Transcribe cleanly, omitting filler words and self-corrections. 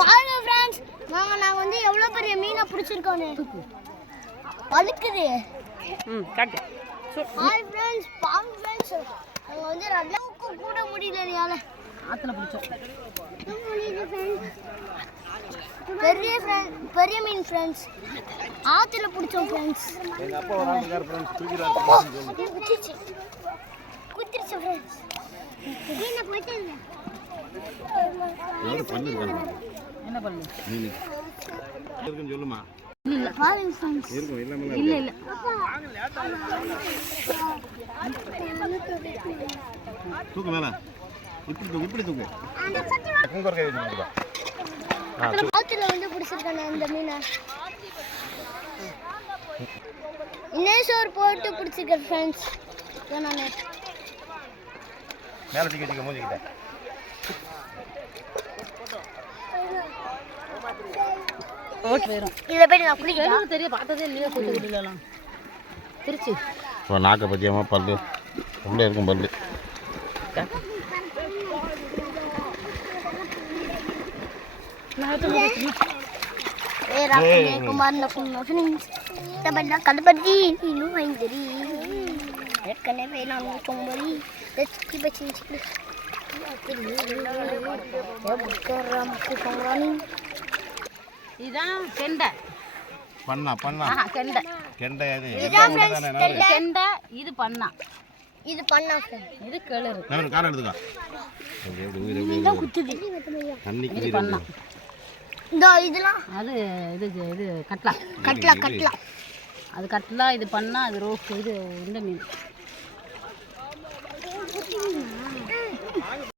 பாருங்க ஃப்ரெண்ட்ஸ், நாங்க வந்து எவ்வளவு பெரிய மீனை பிடிச்சிருக்கோன்னு. வழுக்குது. காட்டு. ஹாய் ஃப்ரெண்ட்ஸ், பாருங்க ஃப்ரெண்ட்ஸ், நாங்க வந்து ரல்லாவுக்கு கூட முடியலையால ஆத்துல பிடிச்சோம். பெரிய மீன் ஃப்ரெண்ட்ஸ், ஆத்துல பிடிச்சோம் ஃப்ரெண்ட்ஸ். எங்க அப்பா ஒரு ஆள் இருக்கார் ஃப்ரெண்ட்ஸ், தூக்கிறாரு. குத்திருச்சு ஃப்ரெண்ட்ஸ். மீனை போயிட்டு பல்லு இருக்காங்க. என்ன பண்ணு? மீன் இருக்குன்னு சொல்லுமா. இல்ல பாருங்க ஃப்ரெண்ட்ஸ். இருக்கும் இல்லாம இல்ல தூக்கு மேல. இப்படி தூக்கு. குங்கர் கை வச்சுங்க. ஆத்துல வந்து பிடிச்சிருக்கானே இந்த மீனை. இன்னேசோர் போட்டு பிடிச்சிருக்கேன் ஃப்ரெண்ட்ஸ். நானே மேல தூக்கி வச்சுக்க மூஞ்சிக்கிட்ட. இதை போய் நான் குளிக்கிறேன். தெரிய பார்த்ததே இல்லையா தூத்துக்குடியிலலாம். திருச்சி இப்போ நாக்கை பற்றியாமா பல்லு உள்ளே இருக்கும் பல்லு. இதுதான் கெண்டை. பண்ணா கெண்டை கெண்டை அது கெண்டை. இது பண்ணா. இது பண்ணா இது கிளறு. நான் காரை எடுத்துக்கா. தண்ணிக்கு பண்ணா. இதெல்லாம் அது இது கட்லா. கட்லா அது கட்லா. இது பண்ணா. அது ரோஸ். இது இந்த மீன்